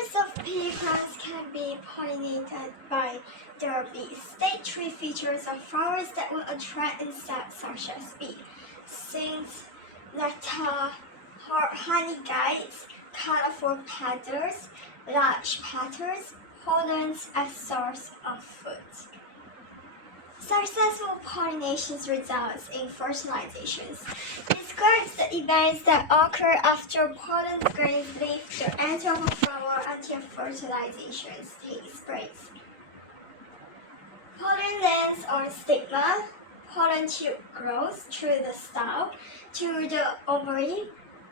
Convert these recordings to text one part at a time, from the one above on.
Flowers of pea plants can be pollinated by their bees. State three features of flowers that will attract insects such as bees: stings, nectar, honey guides, colorful petals, large petals, pollens as source of food. Successful pollination results in fertilizations. Describes the events that occur after pollen grains leave the end of a flower until fertilization takes place. Pollen lands on stigma. Pollen tube grows through the stalk to the ovary.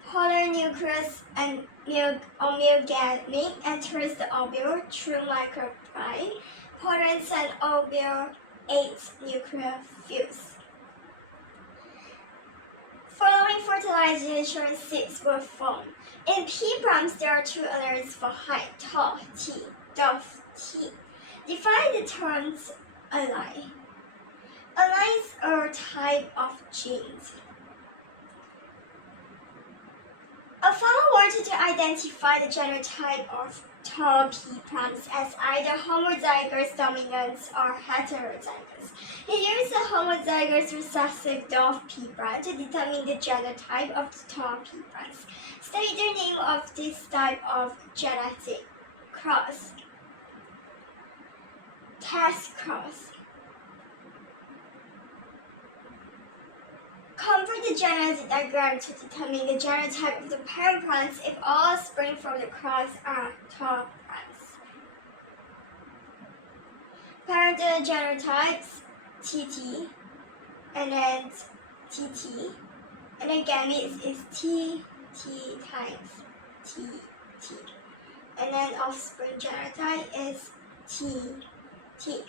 Pollen nucleus and omegamic enters the ovule through micropyle. Pollens and ovule 8 nuclear fuse. Following fertilization, seeds will form. In pea plants, there are two alleles for height: tall, T, dwarf, T. Define the terms allele. Alleles are a type of genes. A farmer wanted to identify the genotype of tall pea plants as either homozygous dominant or heterozygous. He used the homozygous recessive dwarf pea plant to determine the genotype of the tall pea plants. State the name of this type of genetic cross. Test cross. Convert the genetic diagram to determine the genotype of the parent plants if all spring from the cross are tall plants. Parental genotypes TT and then TT, and then gametes is TT times TT, and then offspring genotype is TT.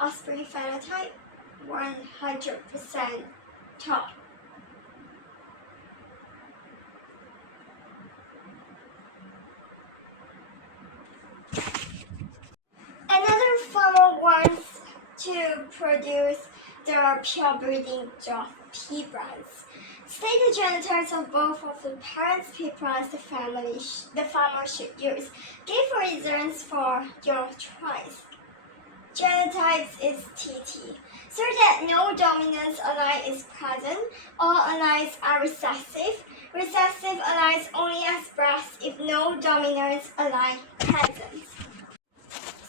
Offspring phenotype 100% tall. Another farmer wants to produce the pure breeding dwarf pea plants. State the genotypes of both of the parent pea plants the farmer should use. Give reasons for your choice. Genotypes is TT, so that no dominant allele is present. All alleles are recessive. Recessive alleles only expressed if no dominant allele present.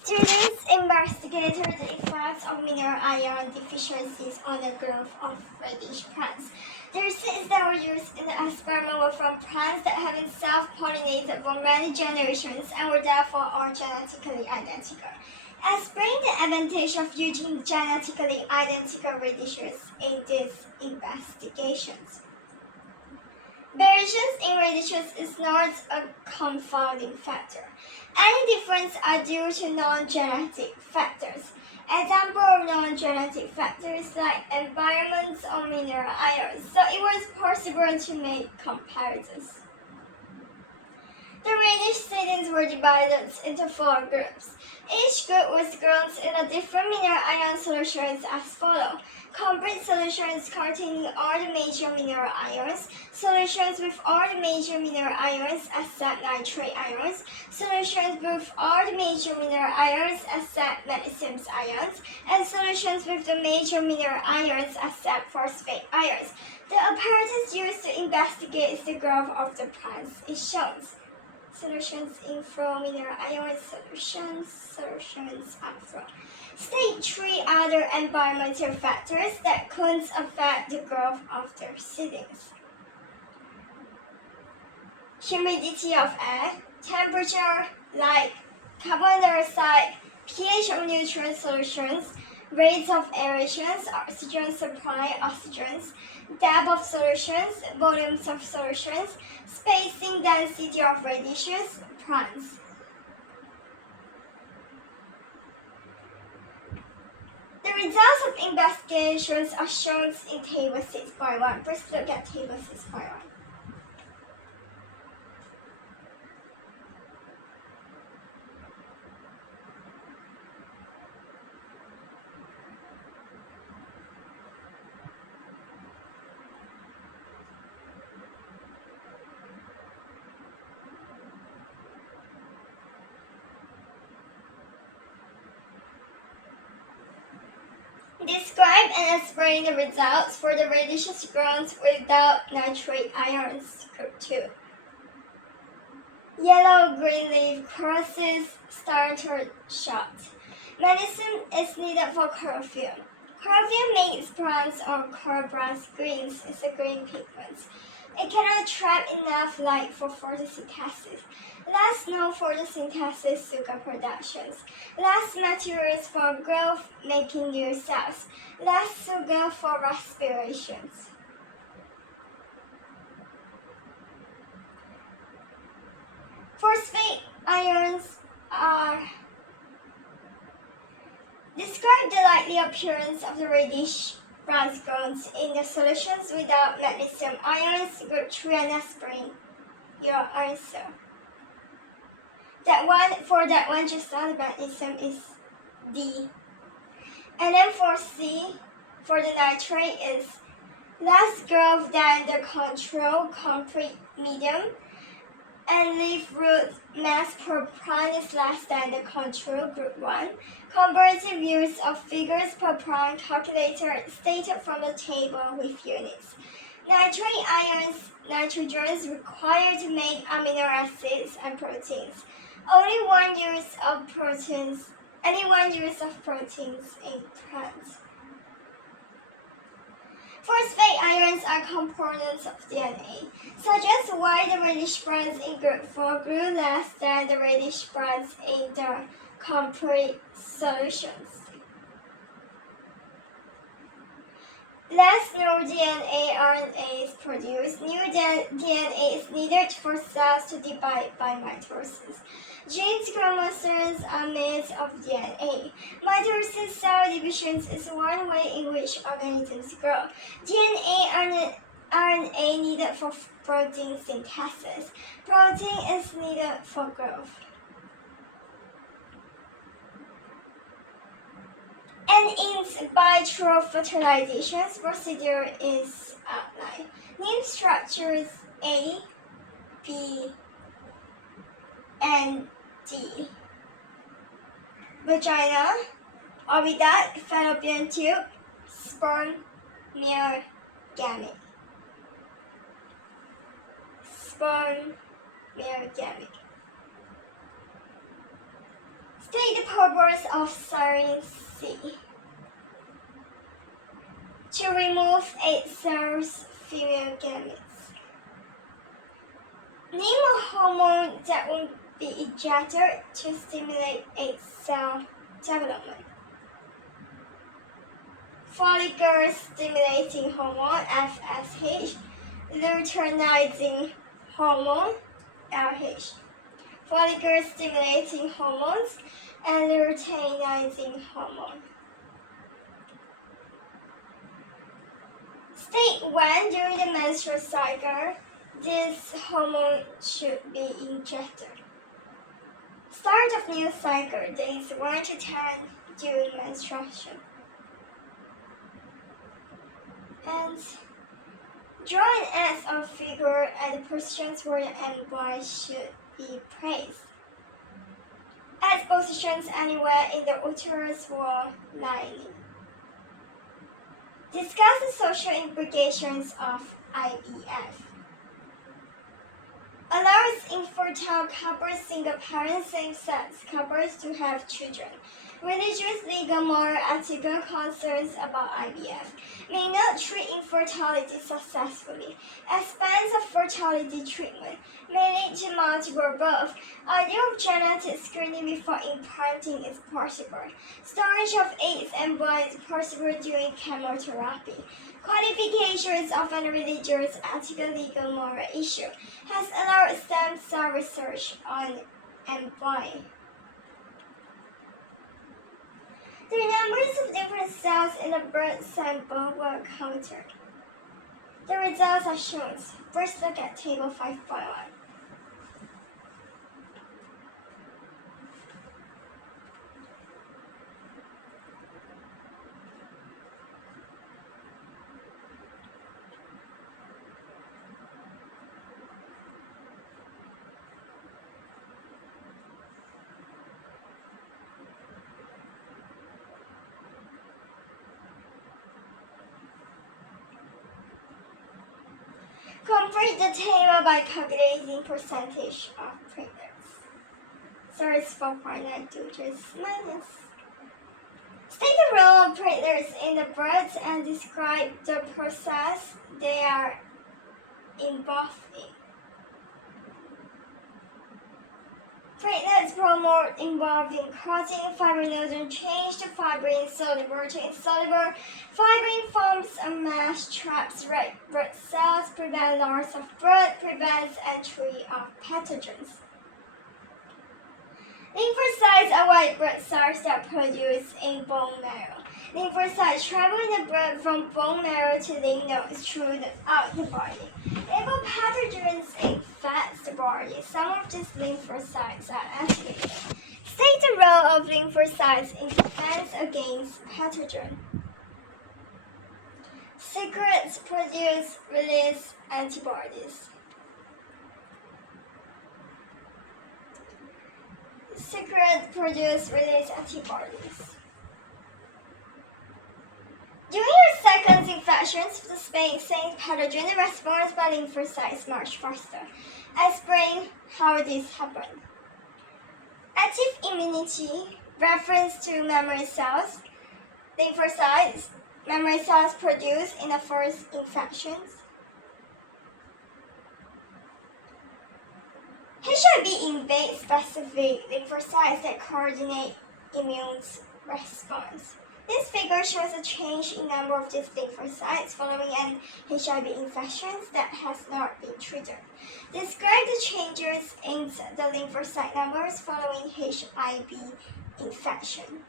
Students investigated the effects of mineral iron deficiencies on the growth of radish plants. The seeds that were used in the experiment were from plants that have been self-pollinated for many generations and were therefore all genetically identical. Explain the advantage of using genetically identical radishes in these investigations. Variations in radishes is not a confounding factor. Any difference are due to non-genetic factors. Example of non-genetic factors like environments or mineral ions, so it was possible to make comparisons. The radish seedlings were divided into 4 groups. Each group was grown in a different mineral ion solutions as follows: complete solutions containing all the major mineral ions, solutions with all the major mineral ions except nitrate ions, solutions with all the major mineral ions except magnesium ions, and solutions with the major mineral ions except phosphate ions. The apparatus used to investigate the growth of the plants is shown. Solutions inflow, mineral ion solutions outflow. State 3 other environmental factors that could affect the growth of their seedlings. Humidity of air, temperature, light, carbon dioxide, pH of nutrient solutions, rates of aerations, oxygen supply, oxygens, depth of solutions, volumes of solutions, spacing, density of radishes, plants. The results of investigations are shown in Table 6.1. Please look at Table 6.1. Describe and explain the results for the radishes grown without nitrate ions. Group 2. Yellow-green leaf crosses starter shot. Magnesium is needed for chlorophyll. Chlorophyll makes browns or color greens is a green pigment. It cannot trap enough light for photosynthesis. Last known photosynthesis sugar productions. Last materials for growth making new cells. Last sugar for respirations. Phosphate ions are describe the likely appearance of the reddish brown stones in the solutions without magnesium ions. Group 3 and aspirin. Your answer. For that one, just add magnesium is D. And then for C, for the nitrate is less growth than the control complete medium, and leaf root mass per plant is less than the control. Group 1. Comparative use of figures per plant calculator stated from the table with units. Nitrate ions, nitrogens required to make amino acids and proteins. Only one use of proteins in plants. Phosphate ions are components of DNA. Suggest why the reddish browns in group 4 grew less than the reddish browns in the complete solutions. Less new DNA RNA is produced. New DNA is needed for cells to divide by mitosis. Genes chromosomes are made of DNA. Mitosis cell division is one way in which organisms grow. DNA RNA needed for protein synthesis. Protein is needed for growth. And in vitro fertilization procedure is outlined. Name structures A, B, and D. Vagina, oviduct, fallopian tube, sperm, male gamete. Sperm, male gamete. State the purpose of serine C. To remove 8 cells, female gametes. Name a hormone that will be ejected to stimulate 8-cell development. Follicle stimulating hormone FSH, luteinizing hormone LH. Follicle stimulating hormones and luteinizing hormone. State when during the menstrual cycle this hormone should be injected. Start of new cycle, days 1 to 10 during menstruation. And draw an X or figure at the positions where the embryo should be placed. X positions anywhere in the uterus wall lining. Discuss the social implications of IVF. Allows infertile couples, single parents, same-sex couples to have children. Religious, legal, moral, ethical concerns about IVF may not treat infertility successfully. Expensive fertility treatment may lead to multiple births. Idea of genetic screening before implanting is possible. Storage of eggs and blood is possible during chemotherapy. Qualifications of a religious, ethical, legal, moral issue has allowed stem cell research on embryo. The numbers of different cells in the blood sample were counted. The results are shown. First look at table 5.1. the table by calculating percentage of platelets. So it's 4.92 just minus. State the role of platelets in the blood and describe the process they are involved in. Platelets promote involved in causing fibrinogen change to fibrin soluble to insoluble. Fibrin forms a mesh, traps red blood cells, prevents loss of blood, prevents entry of pathogens. Lymphocytes are white blood cells that produce in bone marrow. Lymphocytes travel in the blood from bone marrow to lymph nodes throughout the body. If pathogens infect the body, some of these lymphocytes are activated. State the role of lymphocytes in defense against pathogen. Secrets produce release antibodies. Secrets produce release antibodies. During your second infections, the same pathogen responds by lymphocytes much faster. Explain how this happened. Active immunity refers to memory cells. Lymphocytes, memory cells produced in the first infections. HIV invades specific lymphocytes that coordinate immune response. This figure shows a change in number of these lymphocytes following an HIV infection that has not been treated. Describe the changes in the lymphocyte numbers following HIV infection.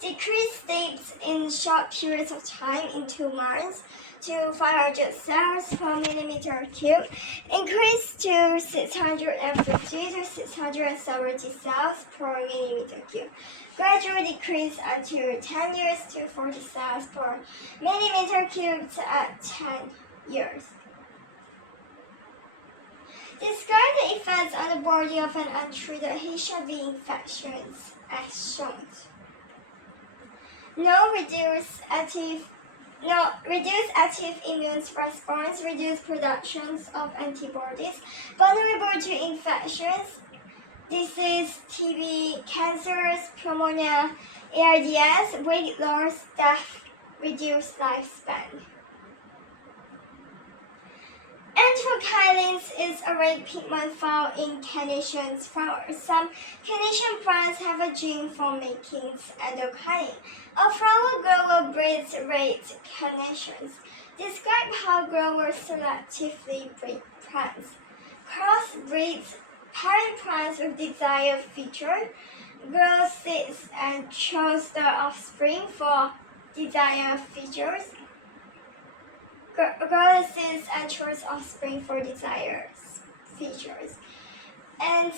Decrease states in short periods of time in 2 months to 500 cells per millimeter cube. Increase to 650 to 670 cells per millimeter cube. Gradually decrease until 10 years to 40 cells per millimeter cube at 10 years. Describe the effects on the body of an untreated HIV infection as shown. Reduce active immune response, reduce productions of antibodies, vulnerable to infections, disease, TB, cancers, pneumonia, ARDS, weight loss, death, reduced lifespan. Anthocyanins is a red pigment found in carnation flowers. Some carnation plants have a gene for making anthocyanin. A flower grower breeds red carnations. Describe how growers selectively breed plants. Cross breeds parent plants with desired features, grow seeds and choose the offspring for desired features. Grow seeds and choose offspring for desired features. And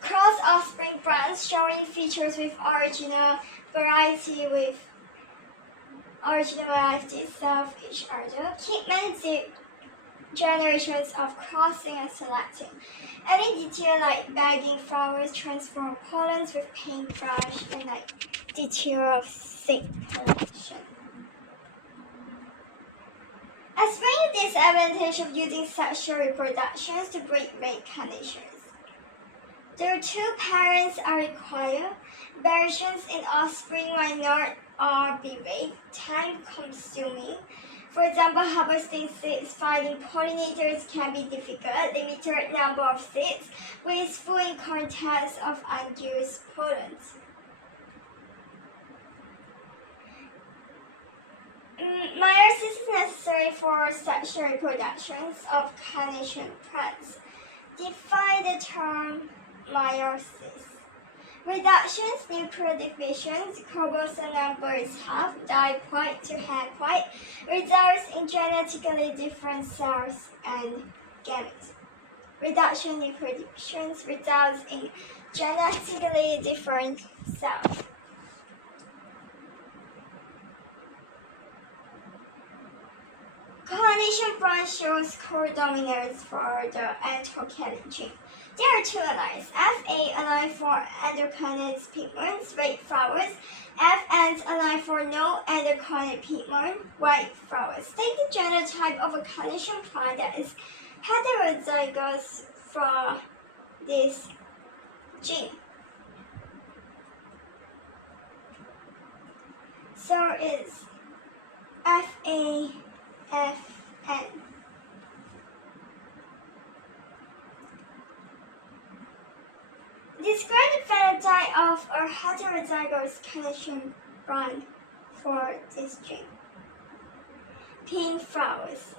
cross offspring plants showing features with original variety serve each other. Keep many generations of crossing and selecting. Any detail like bagging flowers, transform pollens with paintbrush, and detail of seed collection. Explain the disadvantage of using sexual reproductions to breed red carnations. The 2 parents are required. Variations in offspring might not all be red, time-consuming. For example, harvesting seeds, finding pollinators can be difficult. Limited number of seeds, wasteful in context of unused pollens. Meiosis is necessary for sexual reproductions of carnation plants. Define the term meiosis. Reductions, nuclear divisions, chromosome numbers half, diploid to haploid, results in genetically different cells and gametes. Reduction, nuclear divisions results in genetically different cells. Carnation branch one shows codominance for the endocrine gene. There are two lines. FA align for endocrine pigments, red flowers. FN align for no endocrine pigment, white flowers. State the genotype of a carnation plant that is heterozygous for this gene. So it's FAFN. Describe the phenotype of a heterozygous carnation plant for this gene. Pink flowers.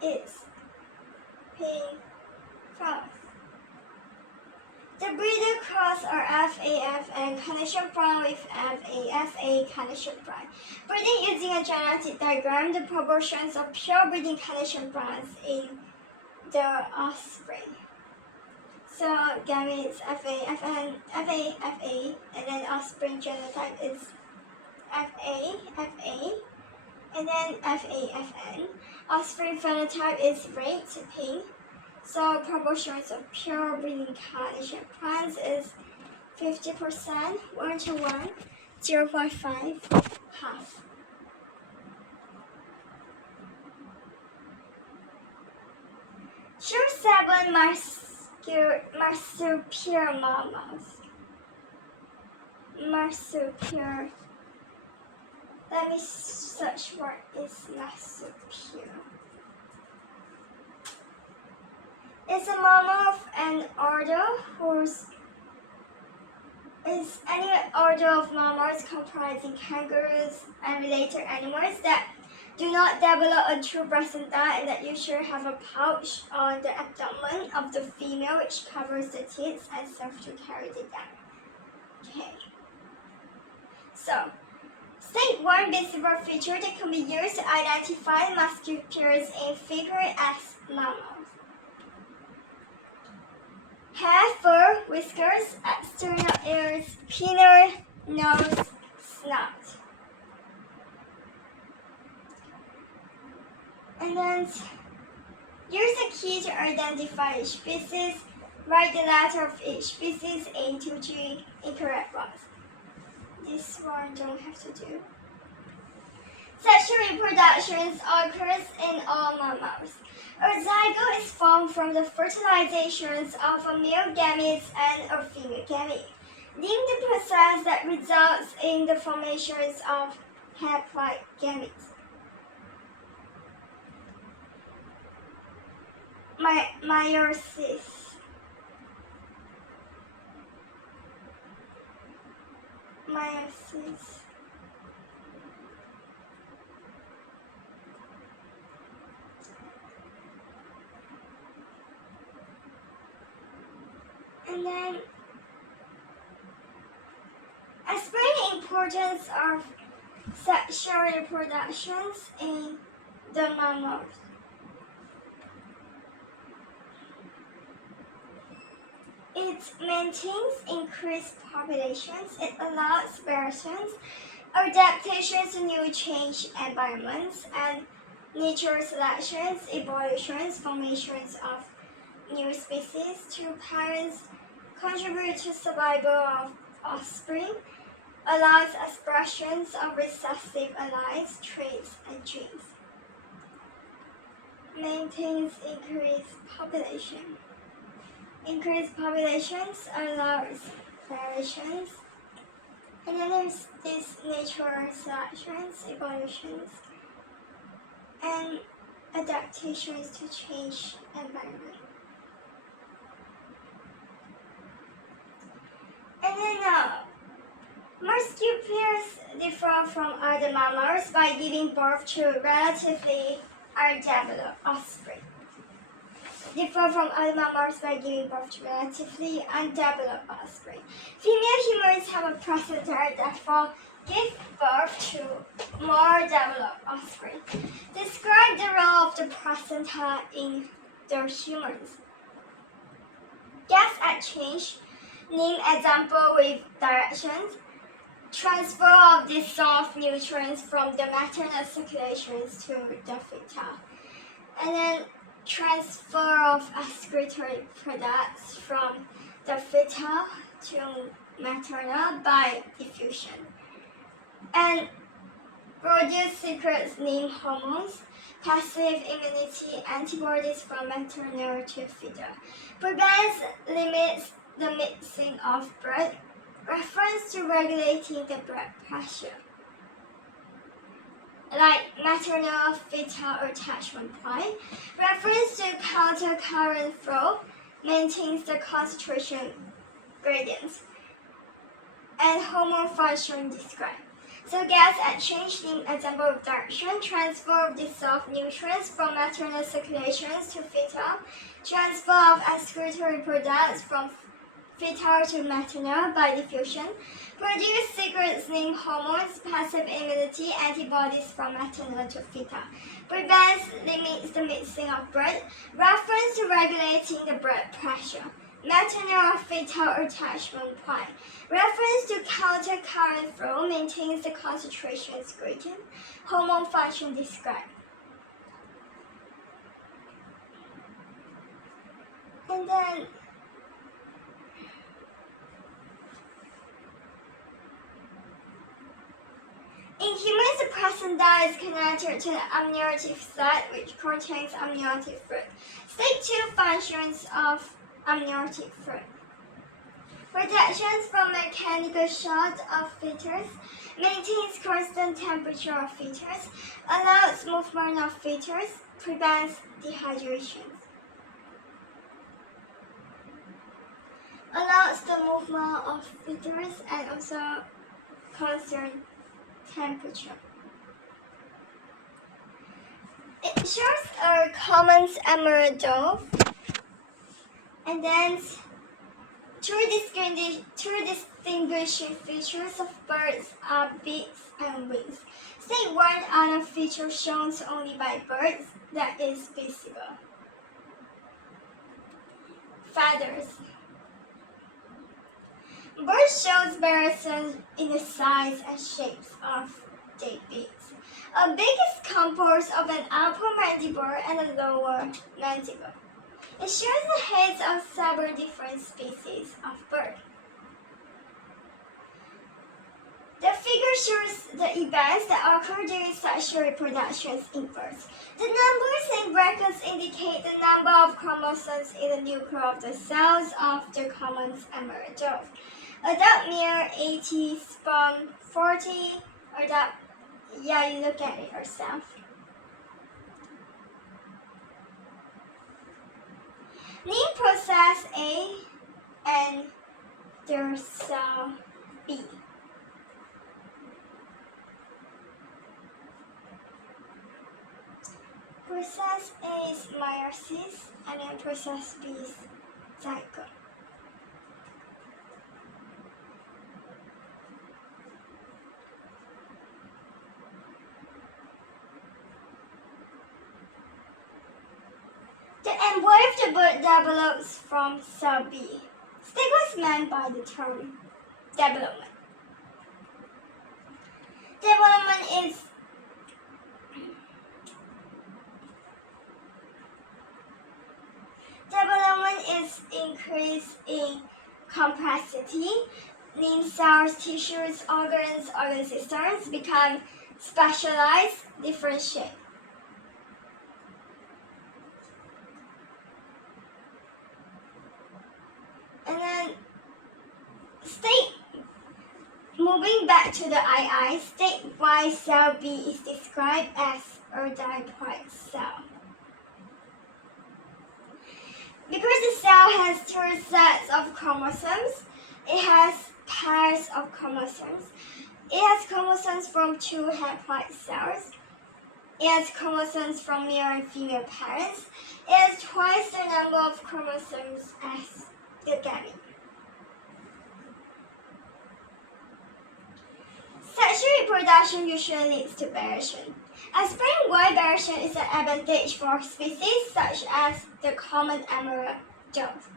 It's pink flowers. The breeder cross are FAFN carnation plant with FAFA carnation plant. Breeding using a genetic diagram, the proportions of pure breeding carnation plants in the offspring. So gametes FAFN, FAFA, and then offspring genotype is FAFA, and then FAFN. Offspring phenotype is red to pink. So proportions of pure breeding carnation plants is 50%, 1 to 1, 0.5, half. Show 7 marsupial mammals. Marsupial. Let me search what is marsupial. It's a mammal of an order whose is any order of mammals comprising kangaroos and related animals that do not develop a true placenta and that usually have a pouch on the abdomen of the female which covers the tits and serves to carry the young. Okay. So, state one visible feature that can be used to identify marsupials in figure as mammals. Hair, fur, whiskers, external ears, pinner, nose, snout. And then use a key to identify each species. Write the letter of each species A to G in correct box. This one don't have to do. Sexual reproduction occurs in all mammals. A zygote is formed from the fertilizations of a male gamete and a female gamete. Name the process that results in the formations of haploid gametes. Meiosis. Meiosis. And then explain the importance of sexual reproductions in the mammals. It maintains increased populations, it allows variations, adaptations to new change environments, and natural selections, evolutions, formations of new species to parents, contribute to survival of offspring, allows expressions of recessive allies, traits, and genes, maintains increased population. Increased populations allows variations, and then there's these natural selections, evolutions, and adaptations to change environment. And then marsupials differ from other mammals by giving birth to relatively undeveloped offspring. Differ from other mammals by giving birth to relatively undeveloped offspring. Female humans have a placenta that therefore give birth to more developed offspring. Describe the role of the placenta in the humans. Guess at change. Name example with directions. transfer of dissolved nutrients from the maternal circulations to the feta, and then transfer of excretory products from the feta to maternal by diffusion, and produce secret named hormones, passive immunity antibodies from maternal to feta, prevents, limits the mixing of blood, reference to regulating the blood pressure, like maternal fetal attachment point, reference to counter current flow, maintains the concentration gradients, and hormone function described. So gas exchange in example reduction, transfer of dissolved nutrients from maternal circulations to fetal, transfer of excretory products from fetal to maternal by diffusion, produce secret named hormones, passive immunity antibodies from maternal to fetal, prevents, limits the mixing of blood, reference to regulating the blood pressure, maternal fetal attachment point, reference to counter current flow, maintains the concentration gradient, hormone function described. And then in humans, the present diet is connected to the amniotic site, which contains amniotic fluid. State 2 functions of amniotic fluid. Protections from mechanical shock of fetus, maintains constant temperature of fetus, allows movement of fetus, prevents dehydration. Allows the movement of fetus and also constant temperature. It shows a common emerald dove, and then two distinguishing features of birds are beaks and wings. State one other feature shown only by birds that is visible. Feathers. Birds shows variations in the size and shapes of their beaks. A beak is composed of an upper mandible and a lower mandible. It shows the heads of several different species of bird. The figure shows the events that occur during sexual reproductions in birds. The numbers in brackets indicate the number of chromosomes in the nucleus of the cells of the common emerald dove. Adult male 80, sperm 40, adult, yeah, you look at it yourself. Name process A and their cell B. Process A is meiosis and then process B is zygote. The embryo of the bird develops from cell B. State what's meant by the term development. Development is increase in complexity. Mean cells, tissues, organ systems become specialized, differentiate. And then moving back to the II, state Y cell B is described as a diploid cell. Because the cell has two sets of chromosomes, it has pairs of chromosomes. It has chromosomes from two haploid cells. It has chromosomes from male and female parents. It has twice the number of chromosomes as the gamete. Sexual reproduction usually leads to variation. Explaining why variation is an advantage for species such as the common emerald dove.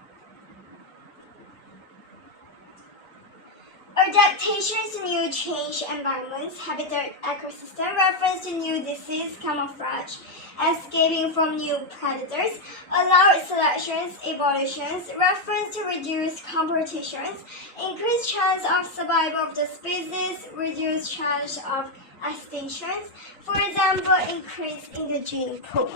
Adaptation to new changed environments, habitat ecosystem, reference to new disease, camouflage, escaping from new predators, allowed selections, evolutions, reference to reduced competitions, increased chance of survival of the species, reduced chance of extinctions, for example, increase in the gene pool.